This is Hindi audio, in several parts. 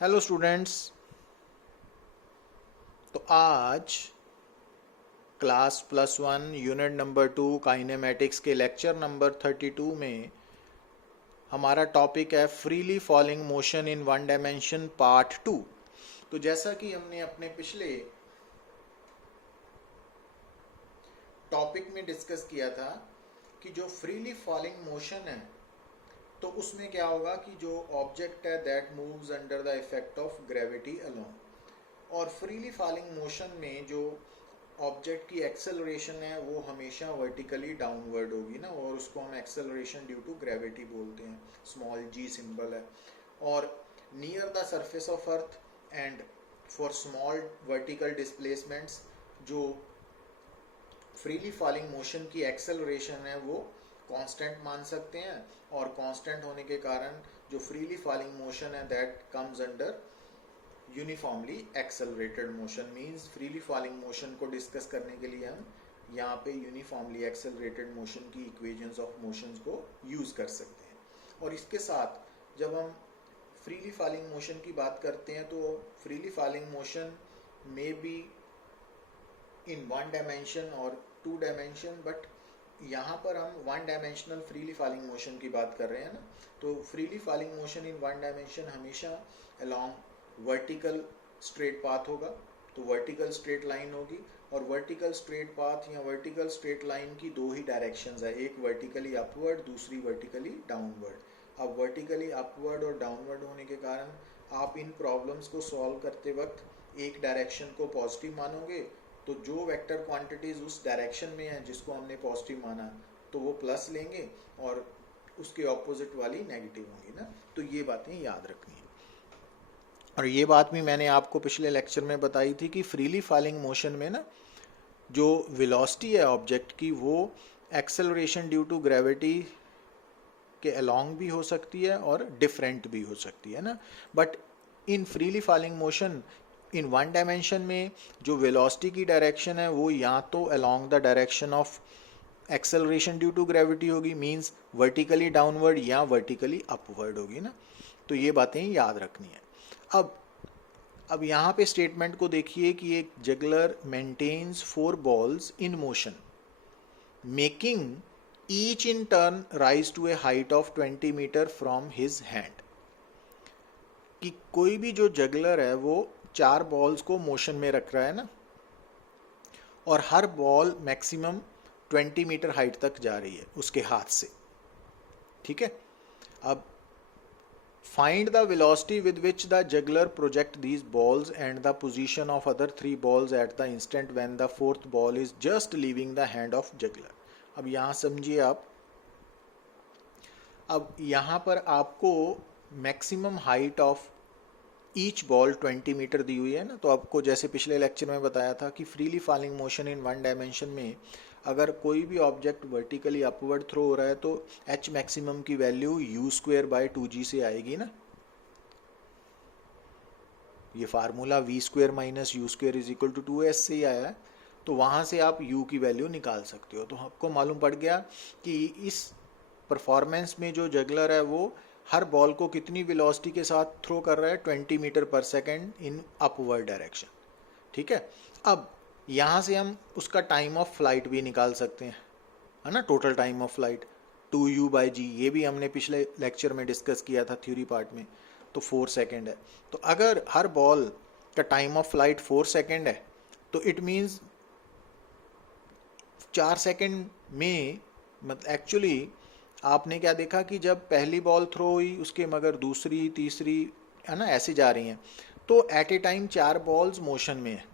Hello students. तो आज क्लास +1 यूनिट नंबर 2 काइनेमेटिक्स के लेक्चर नंबर 32 में हमारा टॉपिक है freely falling motion in one dimension part 2। तो जैसा कि हमने अपने पिछले टॉपिक में डिस्कस किया था कि जो फ्रीली फॉलिंग मोशन है तो उसमें क्या होगा कि जो ऑब्जेक्ट है that moves under the effect of gravity alone, और फ्रीली फॉलिंग मोशन में जो ऑब्जेक्ट की एक्सेलरेशन है वो हमेशा वर्टिकली डाउनवर्ड होगी ना, और उसको हम एक्सेलरेशन ड्यू टू ग्रेविटी बोलते हैं, स्मॉल जी सिंबल है। और near the surface of earth and for small vertical displacements जो फ्रीली फॉलिंग मोशन की एक्सेलरेशन है वो कांस्टेंट मान सकते हैं, और कांस्टेंट होने के कारण जो फ्रीली फॉलिंग मोशन है that comes under uniformly accelerated motion. Means freely falling motion को डिस्कस करने के लिए हम यहाँ पे यूनिफॉर्मली एक्सेलरेटेड मोशन की इक्वेशंस ऑफ मोशंस को यूज कर सकते हैं। और इसके साथ जब हम फ्रीली फॉलिंग मोशन की बात करते हैं तो freely falling motion may be in one dimension और टू डायमेंशन, बट यहाँ पर हम one dimensional freely falling motion की बात कर रहे हैं ना। तो freely falling motion in one dimension हमेशा अलोंग वर्टिकल स्ट्रेट पाथ होगा, तो वर्टिकल स्ट्रेट लाइन होगी। और वर्टिकल स्ट्रेट पाथ या वर्टिकल स्ट्रेट लाइन की दो ही डायरेक्शंस है, एक वर्टिकली अपवर्ड, दूसरी वर्टिकली डाउनवर्ड। अब वर्टिकली अपवर्ड और डाउनवर्ड होने के कारण आप इन प्रॉब्लम्स को सॉल्व करते वक्त एक डायरेक्शन को पॉजिटिव मानोगे तो जो वेक्टर क्वांटिटीज उस डायरेक्शन में है जिसको हमने पॉजिटिव माना तो वो प्लस लेंगे, और उसके ऑपोजिट वाली नेगेटिव होंगी ना। तो ये बातें याद रखनी है। और ये बात भी मैंने आपको पिछले लेक्चर में बताई थी कि फ्रीली फॉलिंग मोशन में ना जो वेलोसिटी है ऑब्जेक्ट की वो एक्सेलरेशन ड्यू टू ग्रेविटी के अलोंग भी हो सकती है और डिफरेंट भी हो सकती है ना। But in freely falling motion in one dimension में जो वेलोसिटी की डायरेक्शन है वो या तो along the direction of acceleration due to gravity होगी, मींस वर्टिकली डाउनवर्ड, या वर्टिकली अपवर्ड होगी ना। तो ये बातें याद रखनी है। अब यहाँ पे स्टेटमेंट को देखिए कि एक juggler maintains 4 balls in motion making each in turn rise to a height of 20 meter from his hand. कि कोई भी जो जगलर है वो 4 बॉल्स को मोशन में रख रहा है ना, और हर बॉल मैक्सिमम 20 मीटर हाइट तक जा रही है उसके हाथ से। ठीक है। अब find the velocity with which the juggler project these balls and the position of other 3 balls at the instant when the 4th ball is just leaving the hand of juggler। अब यहाँ समझिए आप, अब यहाँ पर आपको maximum height of each ball 20 metre दी हुई है ना। तो आपको जैसे पिछले लेक्चर में बताया था कि freely falling motion in one dimension में अगर कोई भी ऑब्जेक्ट वर्टिकली अपवर्ड थ्रो हो रहा है तो एच मैक्सिमम की वैल्यू u²/2g से आएगी ना। ये फार्मूला v² - u² = 2s से ही आया है। तो वहाँ से आप u की वैल्यू निकाल सकते हो। तो आपको मालूम पड़ गया कि इस परफॉर्मेंस में जो जगलर है वो हर बॉल को कितनी वेलोसिटी के साथ थ्रो कर रहा है, 20 मीटर पर सेकेंड इन अपवर्ड डायरेक्शन। ठीक है। अब यहाँ से हम उसका टाइम ऑफ फ्लाइट भी निकाल सकते हैं, है ना। Total time of flight 2u/g, ये भी हमने पिछले लेक्चर में डिस्कस किया था थ्योरी पार्ट में। तो 4 सेकेंड है। तो अगर हर बॉल का टाइम ऑफ फ्लाइट 4 सेकेंड है तो इट मीन्स 4 सेकेंड में मतलब एक्चुअली आपने क्या देखा कि जब पहली बॉल थ्रो हुई उसके मगर दूसरी तीसरी, है ना, ऐसे जा रही हैं, तो at a time 4 balls motion में है।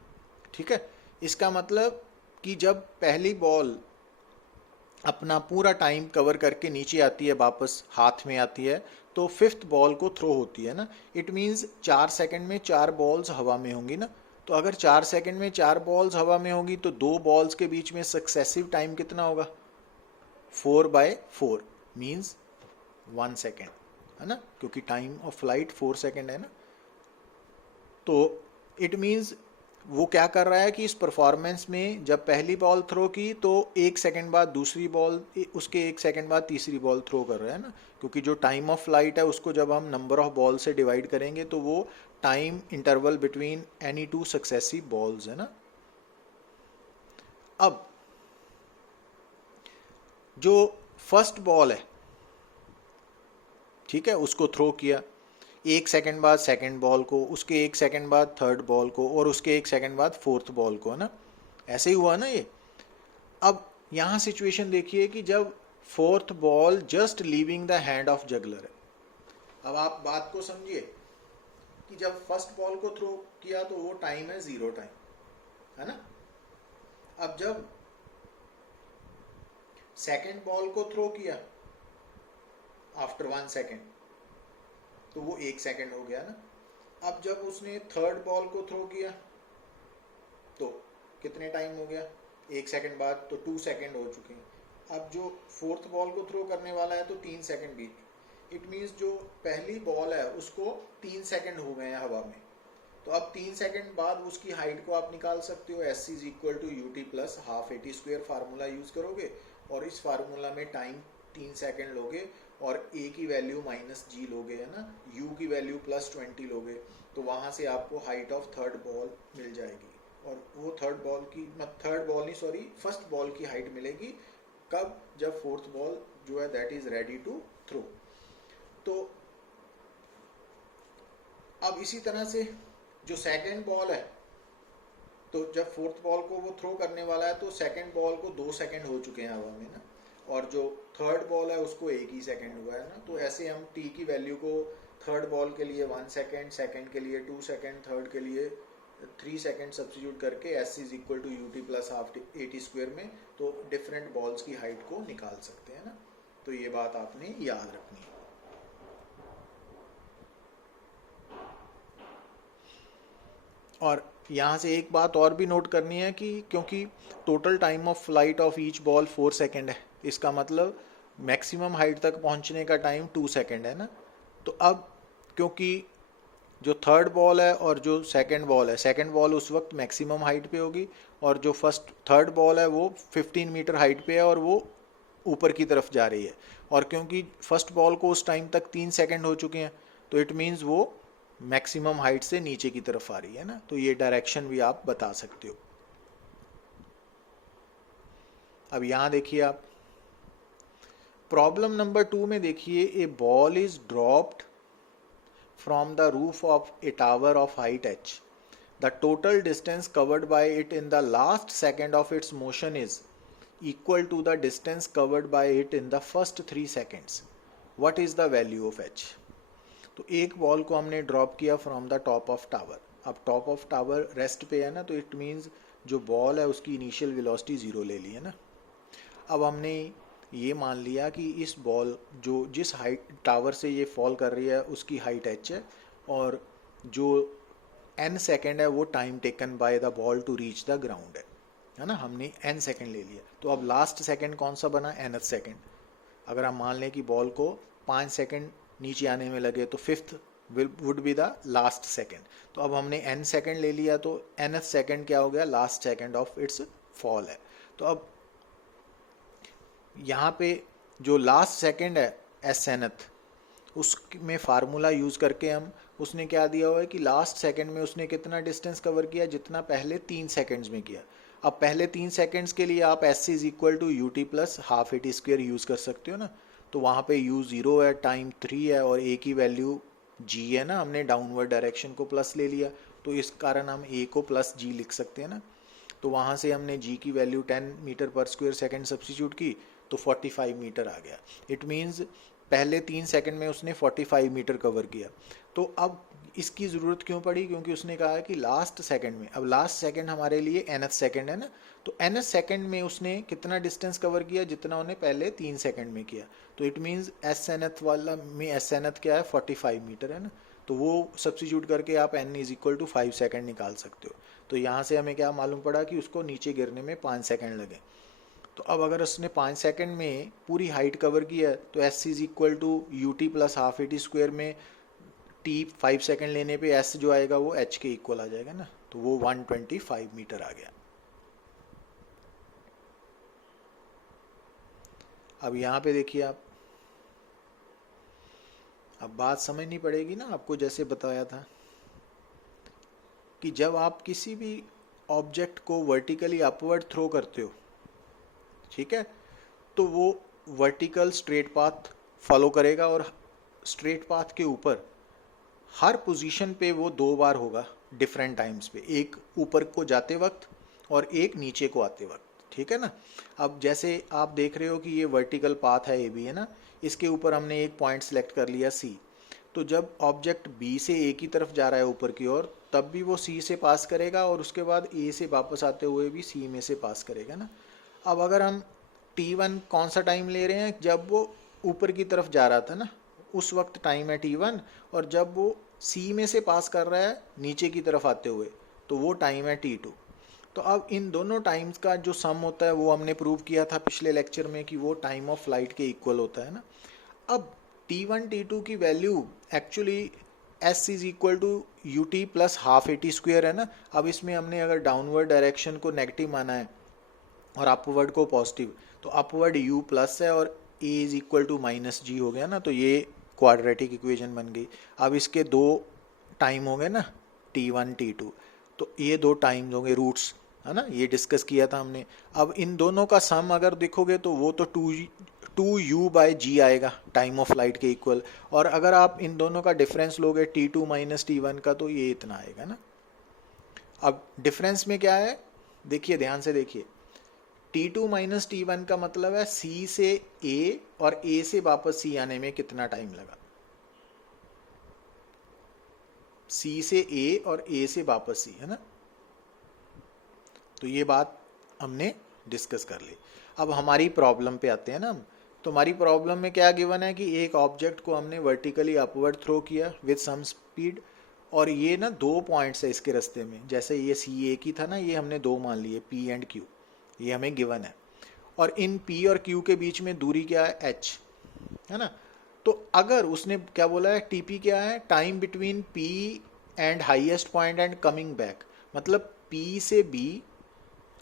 ठीक है। इसका मतलब कि जब पहली बॉल अपना पूरा टाइम कवर करके नीचे आती है, वापस हाथ में आती है, तो 5th बॉल को थ्रो होती है ना। इट मीन्स 4 सेकेंड में 4 बॉल्स हवा में होंगी ना। तो अगर 4 सेकेंड में 4 बॉल्स हवा में होगी तो 2 बॉल्स के बीच में सक्सेसिव टाइम कितना होगा, 4/4 मीन्स 1 सेकेंड, है ना, क्योंकि टाइम ऑफ फ्लाइट 4 सेकेंड है ना। तो इट मीन्स वो क्या कर रहा है कि इस परफॉर्मेंस में जब पहली बॉल थ्रो की तो 1 सेकंड बाद दूसरी बॉल, उसके 1 सेकंड बाद तीसरी बॉल थ्रो कर रहा है ना, क्योंकि जो टाइम ऑफ फ्लाइट है उसको जब हम नंबर ऑफ बॉल से डिवाइड करेंगे तो वो time interval between any two successive balls है ना। अब जो फर्स्ट बॉल है, ठीक है, उसको थ्रो किया, 1 सेकंड बाद सेकंड बॉल को, उसके 1 सेकंड बाद थर्ड बॉल को, और उसके 1 सेकंड बाद फोर्थ बॉल को, है ना, ऐसे ही हुआ ना ये। अब यहाँ सिचुएशन देखिए कि जब fourth ball just leaving the hand of juggler है। अब आप बात को समझिए कि जब फर्स्ट बॉल को थ्रो किया तो वो टाइम है 0 टाइम, है ना। अब जब सेकंड बॉल को थ्रो किया आफ्टर 1 सेकंड तो वो 1 सेकंड हो गया ना। अब जब उसने थर्ड बॉल को थ्रो किया तो कितने टाइम हो गया, 1 सेकंड बाद, तो 2 सेकंड हो चुके हैं। अब जो फोर्थ बॉल को थ्रो करने वाला है तो 3 सेकंड बीत, इट मीन्स जो पहली बॉल है उसको 3 सेकंड हो गए हैं हवा में। तो अब 3 सेकंड बाद उसकी हाइट को आप निकाल सकते हो, S is equal to u t plus half AT square formula use करोगे, और इस फार्मूला में टाइम 3 सेकंड लोगे और a की वैल्यू माइनस जी लोगे, है ना, u की वैल्यू +20 लोगे, तो वहां से आपको हाइट ऑफ थर्ड बॉल मिल जाएगी। और वो फर्स्ट बॉल की हाइट मिलेगी कब, जब फोर्थ बॉल जो है that is ready to throw. तो अब इसी तरह से जो सेकंड बॉल है, तो जब फोर्थ बॉल को वो थ्रो करने वाला है तो सेकंड बॉल को 2 सेकंड हो चुके हैं हवा में ना, और जो थर्ड बॉल है उसको 1 ही सेकंड हुआ है ना। तो ऐसे हम टी की वैल्यू को थर्ड बॉल के लिए 1 सेकंड, सेकंड के लिए 2 सेकंड, थर्ड के लिए 3 सेकंड सब्स्टिट्यूट करके S is equal to u t plus half AT square में तो डिफरेंट बॉल्स की हाइट को निकाल सकते हैं ना। तो ये बात आपने याद रखनी है। और यहाँ से एक बात और भी नोट करनी है कि क्योंकि total time of flight of each ball 4 second है, इसका मतलब मैक्सिमम हाइट तक पहुँचने का टाइम 2 सेकंड है ना। तो अब क्योंकि जो थर्ड बॉल है और जो सेकंड बॉल है, सेकंड बॉल उस वक्त मैक्सिमम हाइट पे होगी, और जो थर्ड बॉल है वो 15 मीटर हाइट पे है और वो ऊपर की तरफ जा रही है, और क्योंकि फर्स्ट बॉल को उस टाइम तक 3 सेकंड हो चुके हैं तो इट मीन्स वो मैक्सिमम हाइट से नीचे की तरफ आ रही है ना। तो ये डायरेक्शन भी आप बता सकते हो। अब यहाँ देखिए आप प्रॉब्लम नंबर 2 में देखिए, a ball is dropped from the roof of a tower of height h. The total distance covered by it in the last second of its motion is equal to the distance covered by it in the first 3 seconds. What is the value of h? तो एक बॉल को हमने ड्रॉप किया from the top of tower. अब टॉप ऑफ टावर रेस्ट पे है ना, तो इट मीन्स जो बॉल है उसकी इनिशियल वेलोसिटी 0 ले ली है ना। अब हमने ये मान लिया कि इस बॉल जो जिस हाइट टावर से ये फॉल कर रही है उसकी हाइट h है, और जो n सेकेंड है वो time taken by the ball to reach the ground है ना। हमने n सेकेंड ले लिया, तो अब लास्ट सेकेंड कौन सा बना, nth सेकेंड। अगर हम मान लें कि बॉल को 5 सेकेंड नीचे आने में लगे तो 5th would be the last second. तो अब हमने n सेकेंड ले लिया, तो nth सेकेंड क्या हो गया, last second of its fall है। तो अब यहाँ पे जो लास्ट सेकेंड है SNth, उसमें फार्मूला यूज़ करके हम, उसने क्या दिया हुआ है कि लास्ट सेकेंड में उसने कितना डिस्टेंस कवर किया, जितना पहले 3 सेकेंड्स में किया। अब पहले 3 सेकेंड्स के लिए आप S is equal to u t plus half AT square use कर सकते हो ना। तो वहाँ पे U 0 है, टाइम 3 है, और A की वैल्यू G है ना, हमने डाउनवर्ड डायरेक्शन को प्लस ले लिया, तो इस कारण हम A को प्लस G लिख सकते हैं ना। तो वहाँ से हमने G की value 10 metre per square second substitute की तो 45 मीटर आ गया। इट मीन्स पहले 3 सेकंड में उसने 45 मीटर कवर किया। तो अब इसकी ज़रूरत क्यों पड़ी, क्योंकि उसने कहा है कि लास्ट सेकंड में, अब लास्ट सेकंड हमारे लिए nth सेकंड है ना, तो nth सेकंड में उसने कितना डिस्टेंस कवर किया, जितना उन्हें पहले 3 सेकंड में किया। तो इट मीन्स SNth वाला में SNth क्या है, 45 मीटर है ना। तो वो सब्स्टिट्यूट करके आप n is equal to 5 second निकाल सकते हो। तो यहाँ से हमें क्या मालूम पड़ा कि उसको नीचे गिरने में 5 सेकंड लगे। तो अब अगर उसने 5 सेकंड में पूरी हाइट कवर की है तो S is equal to u t plus half AT square में T 5 सेकंड लेने पे S जो आएगा वो H के इक्वल आ जाएगा ना। तो वो 125 मीटर आ गया। अब यहाँ पे देखिए आप, अब बात समझनी पड़ेगी ना आपको, जैसे बताया था कि जब आप किसी भी ऑब्जेक्ट को वर्टिकली अपवर्ड थ्रो करते हो, ठीक है, तो वो वर्टिकल स्ट्रेट पाथ फॉलो करेगा और स्ट्रेट पाथ के ऊपर हर पोजीशन पे वो 2 बार होगा डिफरेंट टाइम्स पे, एक ऊपर को जाते वक्त और एक नीचे को आते वक्त, ठीक है ना। अब जैसे आप देख रहे हो कि ये वर्टिकल पाथ है, ए बी है ना, इसके ऊपर हमने एक पॉइंट सेलेक्ट कर लिया सी, तो जब ऑब्जेक्ट बी से ए की तरफ जा रहा है ऊपर की ओर, तब भी वो सी से पास करेगा और उसके बाद ए से वापस आते हुए भी सी में से पास करेगा ना। अब अगर हम T1 कौन सा टाइम ले रहे हैं, जब वो ऊपर की तरफ जा रहा था ना, उस वक्त टाइम है T1, और जब वो सी में से पास कर रहा है नीचे की तरफ आते हुए, तो वो टाइम है T2। तो अब इन दोनों टाइम्स का जो सम होता है वो हमने प्रूव किया था पिछले लेक्चर में कि वो टाइम ऑफ फ्लाइट के इक्वल होता है ना। अब T1 T2 की value actually S is equal to u t plus half a t square है ना। अब इसमें हमने अगर डाउनवर्ड डायरेक्शन को नेगेटिव माना है और अपवर्ड को पॉजिटिव, तो अपवर्ड u प्लस है और a is equal to minus g हो गया ना, तो ये क्वाड्रेटिक इक्वेशन बन गई। अब इसके 2 टाइम हो गए ना, T1 T2, तो ये 2 टाइम्स होंगे रूट्स, है ना, ये डिस्कस किया था हमने। अब इन दोनों का सम अगर देखोगे तो वो तो 2u/g आएगा टाइम ऑफ फ्लाइट के इक्वल, और अगर आप इन दोनों का डिफरेंस लोगे T2 माइनस T1 का, तो ये इतना आएगा ना। अब डिफरेंस में क्या है, देखिए ध्यान से देखिए, T2 माइनस T1 का मतलब है C से A और A से वापस C आने में कितना टाइम लगा, C से A और A से वापस C, है ना। तो ये बात हमने डिस्कस कर ली। अब हमारी प्रॉब्लम पे आते हैं ना हम। तो हमारी प्रॉब्लम में क्या गिवन है कि एक ऑब्जेक्ट को हमने वर्टिकली अपवर्ड थ्रो किया विद सम स्पीड, और ये ना 2 पॉइंट्स है इसके रास्ते में, जैसे ये सी ए की था ना, ये हमने 2 मान लिए P एंड Q, ये हमें गिवन है, और इन P और Q के बीच में दूरी क्या है, H, है ना। तो अगर उसने क्या बोला है, TP क्या है, time between P and highest point and coming back, मतलब P से B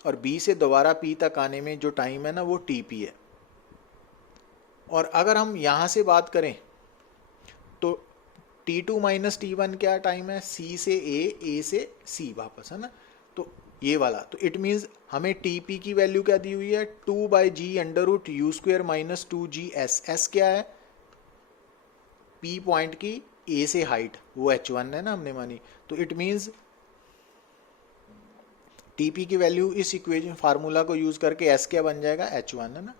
और B से दोबारा P तक आने में जो टाइम है ना, वो TP है। और अगर हम यहाँ से बात करें तो T2 माइनस T1 क्या टाइम है, C से A से C वापस, है ना, तो ये वाला। तो इट मीन्स हमें TP की वैल्यू क्या दी हुई है, 2/g√u² माइनस 2gS। S क्या है, P पॉइंट की A से हाइट, वो h1 है ना हमने मानी, तो इट मीन्स TP की वैल्यू इस इक्वेशन फार्मूला को यूज करके S क्या बन जाएगा, h1, है ना।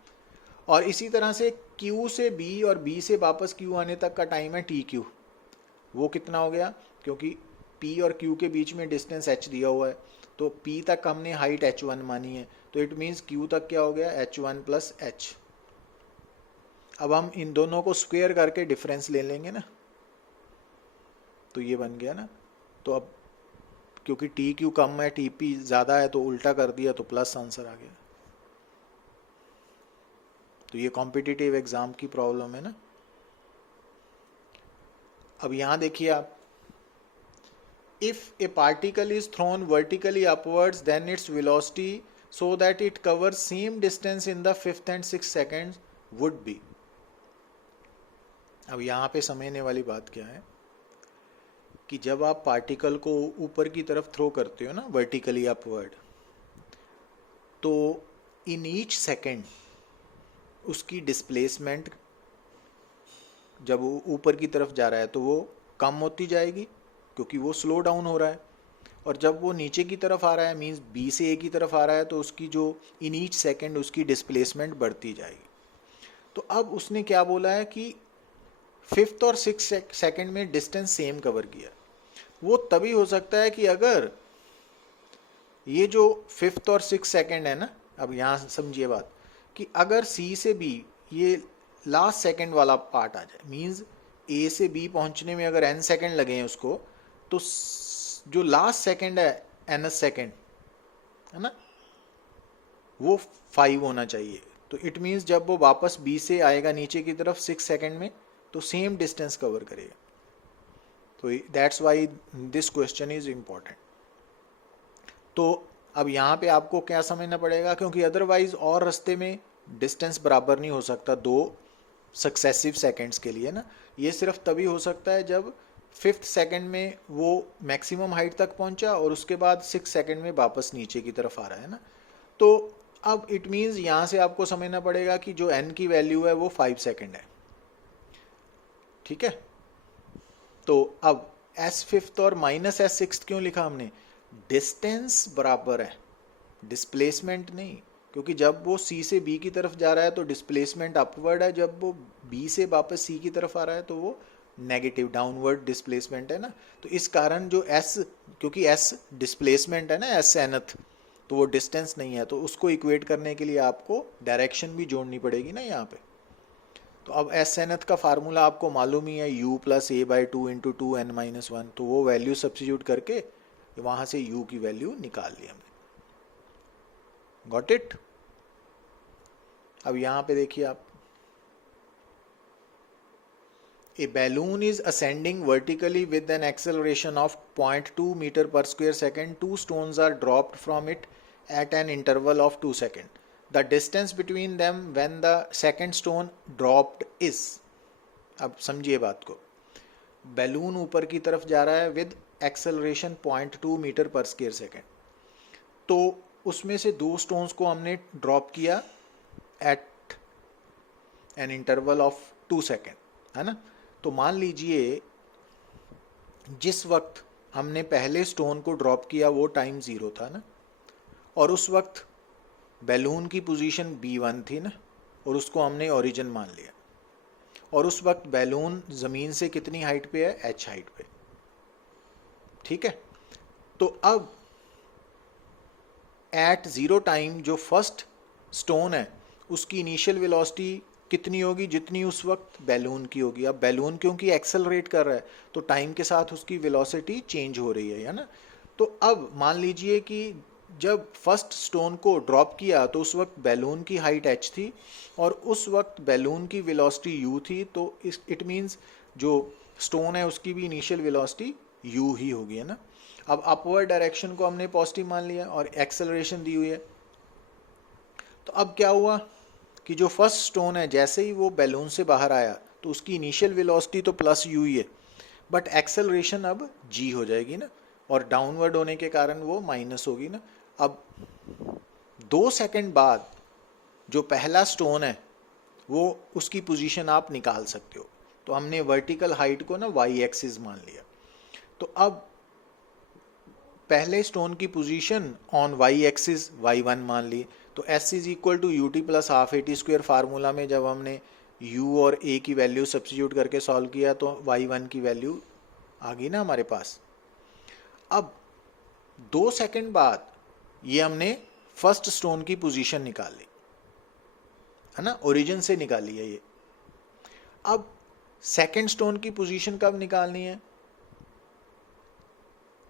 और इसी तरह से Q से B और B से वापस Q आने तक का टाइम है TQ, वो कितना हो गया, क्योंकि P और Q के बीच में डिस्टेंस h दिया हुआ है, तो P तक हमने हाइट h1 मानी है, तो इट मीन्स Q तक क्या हो गया, h1 प्लस h। अब हम इन दोनों को स्क्वायर करके डिफरेंस ले लेंगे ना, तो ये बन गया ना। तो अब क्योंकि TQ कम है TP ज़्यादा है, तो उल्टा कर दिया तो प्लस आंसर आ गया। तो ये कॉम्पिटिटिव एग्जाम की प्रॉब्लम है ना। अब यहाँ देखिए आप, if a particle is thrown vertically upwards then its velocity so that it covers same distance in the 5th and 6th second would be. अब यहाँ पे समझने वाली बात क्या है कि जब आप पार्टिकल को ऊपर की तरफ थ्रो करते हो ना वर्टिकली अपवर्ड, तो इन ईच सेकेंड उसकी डिस्प्लेसमेंट जब वो ऊपर की तरफ जा रहा है तो वो कम होती जाएगी क्योंकि वो स्लो डाउन हो रहा है, और जब वो नीचे की तरफ आ रहा है मींस बी से ए की तरफ आ रहा है, तो उसकी जो इन ईच सेकेंड उसकी डिस्प्लेसमेंट बढ़ती जाएगी। तो अब उसने क्या बोला है कि 5th और 6th सेकेंड में डिस्टेंस सेम कवर किया। वो तभी हो सकता है कि अगर ये जो 5th और 6th सेकेंड है ना, अब यहाँ समझिए बात, कि अगर C से B ये लास्ट सेकेंड वाला पार्ट आ जाए, मींस A से B पहुंचने में अगर n सेकेंड लगे हैं उसको, तो जो लास्ट सेकेंड है nth सेकेंड, है ना, वो 5 होना चाहिए। तो इट मीन्स जब वो वापस B से आएगा नीचे की तरफ 6 सेकेंड में, तो सेम डिस्टेंस कवर करेगा। तो that's why this question is important. तो अब यहाँ पे आपको क्या समझना पड़ेगा, क्योंकि अदरवाइज और रास्ते में डिस्टेंस बराबर नहीं हो सकता दो सक्सेसिव सेकंड्स के लिए ना। ये सिर्फ तभी हो सकता है जब 5th सेकंड में वो मैक्सिमम हाइट तक पहुंचा और उसके बाद 6 सेकंड में वापस नीचे की तरफ आ रहा है ना। तो अब इट मीन्स यहाँ से आपको समझना पड़ेगा कि जो n की वैल्यू है वो 5 सेकंड है, ठीक है। तो अब s5th और माइनस s6th क्यों लिखा हमने? डिस्टेंस बराबर है, डिस्प्लेसमेंट नहीं, क्योंकि जब वो C से B की तरफ जा रहा है तो डिस्प्लेसमेंट अपवर्ड है, जब वो B से वापस C की तरफ आ रहा है तो वो नेगेटिव डाउनवर्ड डिस्प्लेसमेंट है ना। तो इस कारण जो S, क्योंकि S डिस्प्लेसमेंट है ना, S nth, तो वो डिस्टेंस नहीं है, तो उसको इक्वेट करने के लिए आपको डायरेक्शन भी जोड़नी पड़ेगी ना यहाँ पे। तो अब S nth का फार्मूला आपको मालूम ही है, U plus a by 2 into 2n-1, तो वो वैल्यू सब्सिट्यूट करके वहाँ से U की वैल्यू निकाल ली हमने। Got it? अब यहाँ पे देखिए आप, A balloon is ascending vertically with an acceleration of 0.2 meter per square second. Two stones are dropped from it at an interval of 2 seconds. The distance between them when the second stone dropped is. अब समझिए बात को, बैलून ऊपर की तरफ जा रहा है with acceleration 0.2 meter per square second, तो उसमें से दो स्टोन्स को हमने ड्रॉप किया at an interval of 2 second, है ना। तो मान लीजिए जिस वक्त हमने पहले स्टोन को ड्रॉप किया वो टाइम 0 था ना, और उस वक्त बैलून की पोजीशन B1 थी ना, और उसको हमने ओरिजिन मान लिया, और उस वक्त बैलून ज़मीन से कितनी हाइट पे है? h हाइट पे, ठीक है। तो अब एट 0 टाइम जो फर्स्ट स्टोन है उसकी इनिशियल वेलोसिटी कितनी होगी? जितनी उस वक्त बैलून की होगी। अब बैलून क्योंकि एक्सेलरेट कर रहा है तो टाइम के साथ उसकी वेलोसिटी चेंज हो रही है ना। तो अब मान लीजिए कि जब फर्स्ट स्टोन को ड्रॉप किया तो उस वक्त बैलून की हाइट h थी और उस वक्त बैलून की वेलोसिटी u थी, तो इट मीन्स जो स्टोन है उसकी भी इनिशियल वेलोसिटी u ही होगी, है ना। अब अपवर्ड डायरेक्शन को हमने पॉजिटिव मान लिया और एक्सेलरेशन दी हुई है। तो अब क्या हुआ कि जो फर्स्ट स्टोन है जैसे ही वो बैलून से बाहर आया तो उसकी इनिशियल वेलोसिटी तो प्लस u ही है, बट एक्सेलरेशन अब g हो जाएगी ना, और डाउनवर्ड होने के कारण वो माइनस होगी ना। अब 2 सेकंड बाद जो पहला स्टोन है वो उसकी पोजीशन आप निकाल सकते हो। तो हमने वर्टिकल हाइट को ना y एक्सिस मान लिया, तो अब पहले स्टोन की position on y axis y1 मान ली। तो s is equal to u t plus half a t square formula में जब हमने u और a की वैल्यू सब्स्टिट्यूट करके सॉल्व किया तो y1 की वैल्यू आ गई ना हमारे पास। अब 2 सेकंड बाद ये हमने फर्स्ट स्टोन की पोजीशन निकाल ली, है ना, ओरिजिन से निकाली है ये। अब सेकंड स्टोन की पोजीशन कब निकालनी है?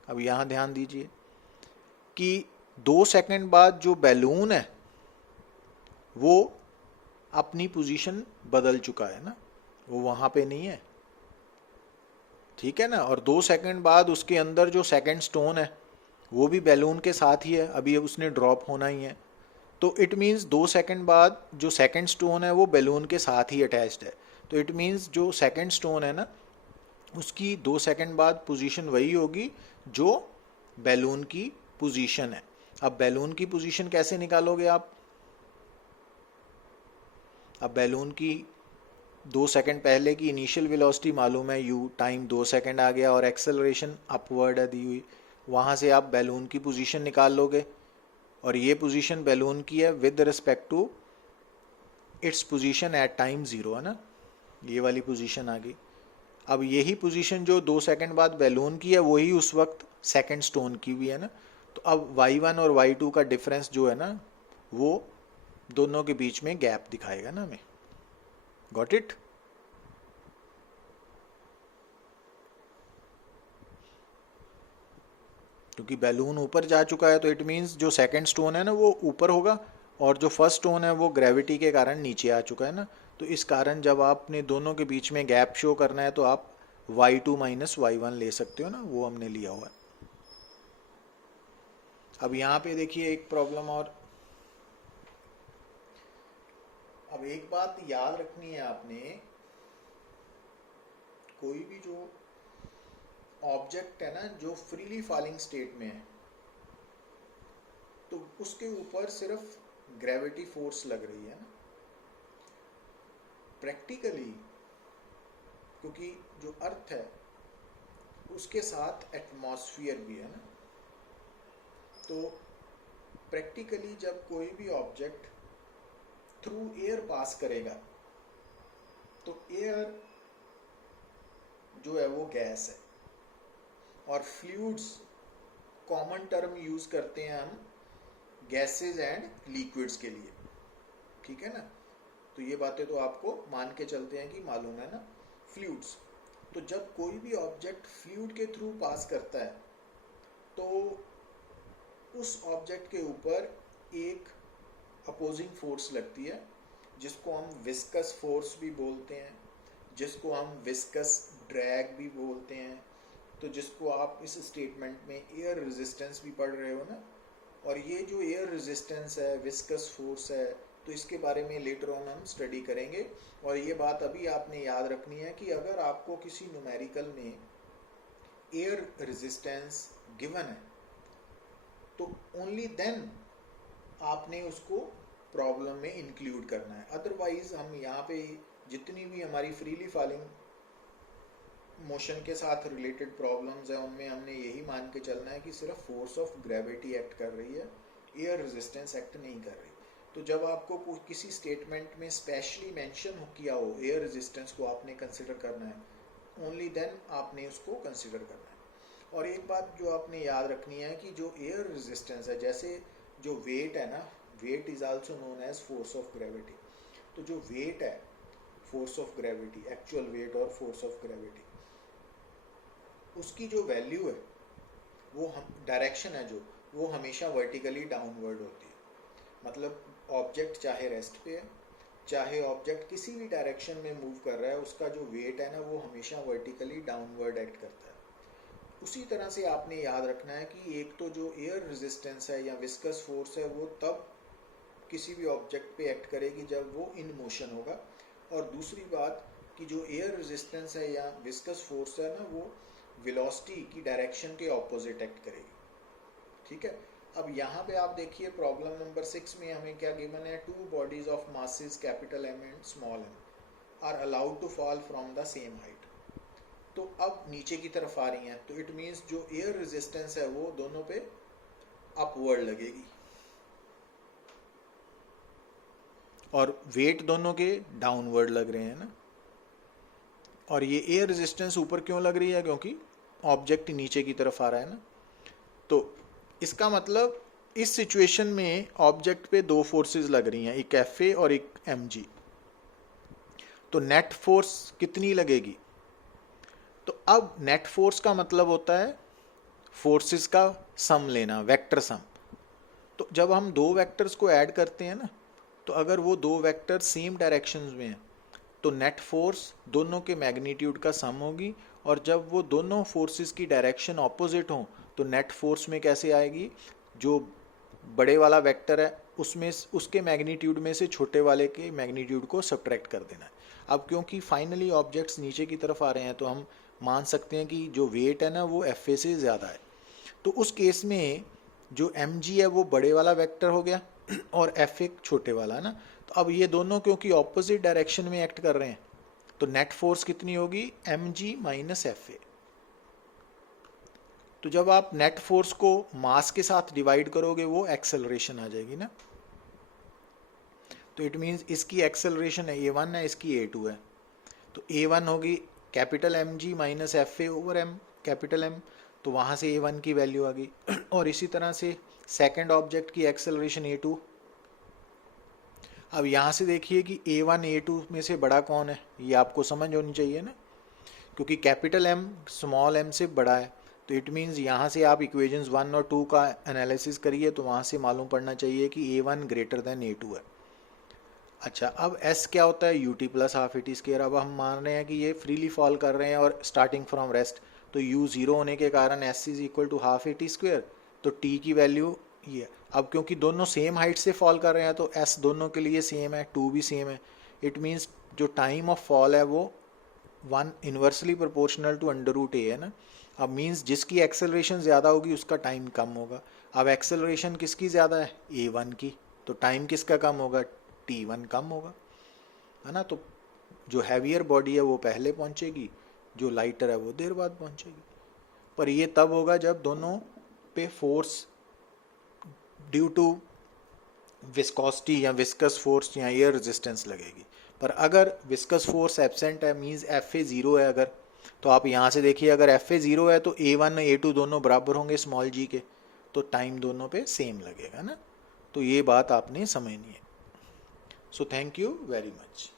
अब यहां ध्यान दीजिए कि 2 सेकंड बाद जो बैलून है वो अपनी पोजीशन बदल चुका है ना, वो वहां पे नहीं है, ठीक है ना। और 2 सेकंड बाद उसके अंदर जो सेकंड स्टोन है वो भी बैलून के साथ ही है, अभी उसने ड्रॉप होना ही है। तो इट मीन्स 2 सेकंड बाद जो सेकंड स्टोन है वो बैलून के साथ ही अटैच्ड है। तो इट मीन्स जो सेकंड स्टोन है ना उसकी 2 सेकंड बाद पोजीशन वही होगी जो बैलून की पोजीशन है। अब बैलून की पोजीशन कैसे निकालोगे आप? अब बैलून की 2 सेकंड पहले की इनिशियल वेलोसिटी मालूम है u, टाइम 2 सेकंड आ गया और एक्सेलरेशन अपवर्ड है दी हुई, वहाँ से आप बैलून की पोजीशन निकाल लोगे, और ये पोजीशन बैलून की है with respect to its position at time 0, है ना, ये वाली पोजीशन आ गई। अब यही पोजीशन जो 2 सेकंड बाद बैलून की है वही उस वक्त सेकंड स्टोन की भी है ना। तो अब y1 और y2 का डिफरेंस जो है ना वो दोनों के बीच में गैप दिखाएगा ना हमें। Got it? क्योंकि बैलून ऊपर जा चुका है तो इट मीन्स जो सेकंड स्टोन है ना वो ऊपर होगा और जो फर्स्ट स्टोन है वो ग्रेविटी के कारण नीचे आ चुका है ना। तो इस कारण जब आपने दोनों के बीच में गैप शो करना है तो आप y2 माइनस y1 ले सकते हो ना, वो हमने लिया हुआ है। अब यहाँ पे देखिए एक प्रॉब्लम और, अब एक बात याद रखनी है आपने, कोई भी जो ऑब्जेक्ट है ना जो फ्रीली फॉलिंग स्टेट में है, तो उसके ऊपर सिर्फ ग्रेविटी फोर्स लग रही है ना प्रैक्टिकली, क्योंकि जो अर्थ है उसके साथ एटमॉस्फेयर भी है ना, तो प्रैक्टिकली जब कोई भी ऑब्जेक्ट थ्रू एयर पास करेगा तो एयर जो है वो गैस है, और फ्लूइड्स कॉमन टर्म यूज करते हैं हम गैसेस एंड लिक्विड्स के लिए, ठीक है ना। तो ये बातें तो आपको मान के चलते हैं कि मालूम है ना, फ्लूइड्स। तो जब कोई भी ऑब्जेक्ट फ्लूइड के थ्रू पास करता है तो उस ऑब्जेक्ट के ऊपर एक अपोजिंग फोर्स लगती है, जिसको हम विस्कस फोर्स भी बोलते हैं, जिसको हम विस्कस ड्रैग भी बोलते हैं, तो जिसको आप इस स्टेटमेंट में एयर रेजिस्टेंस भी पढ़ रहे हो ना। और ये जो एयर रेजिस्टेंस है, विस्कस फोर्स है, तो इसके बारे में लेटर ऑन हम स्टडी करेंगे। और ये बात अभी आपने याद रखनी है कि अगर आपको किसी न्यूमेरिकल में एयर रेजिस्टेंस गिवन है तो ओनली देन आपने उसको प्रॉब्लम में इंक्लूड करना है। अदरवाइज हम यहाँ पे जितनी भी हमारी फ्रीली फॉलिंग मोशन के साथ रिलेटेड प्रॉब्लम्स हैं उनमें हमने यही मान के चलना है कि सिर्फ फोर्स ऑफ ग्रेविटी एक्ट कर रही है, एयर रेजिस्टेंस एक्ट नहीं कर रही। तो जब आपको किसी स्टेटमेंट में स्पेशली मेंशन किया हो एयर रेजिस्टेंस को आपने कंसिडर करना है, ओनली देन आपने उसको कंसिडर करना है। और एक बात जो आपने याद रखनी है कि जो एयर रेजिस्टेंस है, जैसे जो वेट है ना, weight is also known as force of gravity. तो जो वेट है, force of gravity, actual weight और फोर्स ऑफ ग्रेविटी, उसकी जो वैल्यू है वो हम डायरेक्शन है जो वो हमेशा वर्टिकली डाउनवर्ड होती है। मतलब ऑब्जेक्ट चाहे रेस्ट पे है, चाहे ऑब्जेक्ट किसी भी डायरेक्शन में मूव कर रहा है, उसका जो वेट है ना वो हमेशा वर्टिकली डाउनवर्ड एक्ट करता है। उसी तरह से आपने याद रखना है कि एक तो जो एयर रेजिस्टेंस है या विस्कस फोर्स है वो तब किसी भी ऑब्जेक्ट पे एक्ट करेगी जब वो इन मोशन होगा, और दूसरी बात कि जो एयर रेजिस्टेंस है या विस्कस फोर्स है ना वो वेलोसिटी की डायरेक्शन के ऑपोजिट एक्ट करेगी, ठीक है। अब यहाँ पे आप देखिए प्रॉब्लम नंबर 6 में हमें क्या गिवन है, two bodies of masses capital M and small m are allowed to fall from the same height. तो अब नीचे की तरफ आ रही हैं, तो इट मीन्स जो एयर रेजिस्टेंस है वो दोनों पे अपवर्ड लगेगी और वेट दोनों के डाउनवर्ड लग रहे हैं ना। और ये एयर रेजिस्टेंस ऊपर क्यों लग रही है, क्योंकि ऑब्जेक्ट नीचे की तरफ आ रहा है ना। तो इसका मतलब इस सिचुएशन में ऑब्जेक्ट पे दो फोर्सेस लग रही हैं, एक एफ और एक एम जी। तो नेट फोर्स कितनी लगेगी, तो अब नेट फोर्स का मतलब होता है फोर्सेस का सम लेना, वेक्टर सम। तो जब हम दो वेक्टर्स को ऐड करते हैं ना, तो अगर वो दो वेक्टर सेम डायरेक्शंस में हैं तो नेट फोर्स दोनों के मैग्नीट्यूड का सम होगी। और जब वो दोनों फोर्सेस की डायरेक्शन ऑपोजिट हों तो नेट फोर्स में कैसे आएगी, जो बड़े वाला वेक्टर है उसमें उसके मैग्नीट्यूड में से छोटे वाले के मैग्नीट्यूड को सब्ट्रैक्ट कर देना है। अब क्योंकि फाइनली ऑब्जेक्ट्स नीचे की तरफ आ रहे हैं तो हम मान सकते हैं कि जो वेट है ना वो एफ ए से ज़्यादा है। तो उस केस में जो एम जी है वो बड़े वाला वेक्टर हो गया और एफ ए छोटे वाला है ना। तो अब ये दोनों क्योंकि ऑपोजिट डायरेक्शन में एक्ट कर रहे हैं तो नेट फोर्स कितनी होगी, M g minus F A. तो जब आप नेट फोर्स को मास के साथ डिवाइड करोगे वो एक्सेलरेशन आ जाएगी ना। तो इट मीन्स इसकी एक्सेलरेशन है a1 है, इसकी a2 है। तो a1 होगी capital M g minus F A over M capital M, तो वहाँ से a1 की वैल्यू आ गई। और इसी तरह से सेकंड ऑब्जेक्ट की एक्सेलरेशन a2। अब यहाँ से देखिए कि a1 a2 में से बड़ा कौन है, ये आपको समझ होनी चाहिए ना, क्योंकि कैपिटल एम स्मॉल एम से बड़ा है। तो इट मीन्स यहाँ से आप इक्वेशंस 1 और 2 का एनालिसिस करिए तो वहाँ से मालूम पड़ना चाहिए कि a1 ग्रेटर देन a2 है। अच्छा, अब s क्या होता है, ut plus half a t square. अब हम मान रहे हैं कि ये फ्रीली फॉल कर रहे हैं और स्टार्टिंग फ्रॉम रेस्ट, तो u 0 होने के कारण s is equal to half a t square. तो t की वैल्यू ये अब क्योंकि दोनों सेम हाइट से फॉल कर रहे हैं तो एस दोनों के लिए सेम है, 2 भी सेम है। इट मीन्स जो टाइम ऑफ फॉल है वो 1 inversely proportional to under root a है ना। अब मीन्स जिसकी एक्सेलरेशन ज़्यादा होगी उसका टाइम कम होगा। अब एक्सेलरेशन किसकी ज़्यादा है, a1 की, तो टाइम किसका कम होगा, t1 कम होगा, है ना। तो जो हैवियर बॉडी है वो पहले पहुंचेगी, जो लाइटर है वो देर बाद पहुंचेगी। पर ये तब होगा जब दोनों पे फोर्स ड्यू टू विस्कोसिटी या विस्कस फोर्स या एयर रेजिस्टेंस लगेगी। पर अगर विस्कस फोर्स एब्सेंट है, मीन्स FA 0 है अगर, तो आप यहाँ से देखिए अगर FA 0 है तो A1 A2 दोनों बराबर होंगे स्मॉल g के, तो टाइम दोनों पे सेम लगेगा ना। तो ये बात आपने समझनी है। So thank you very much.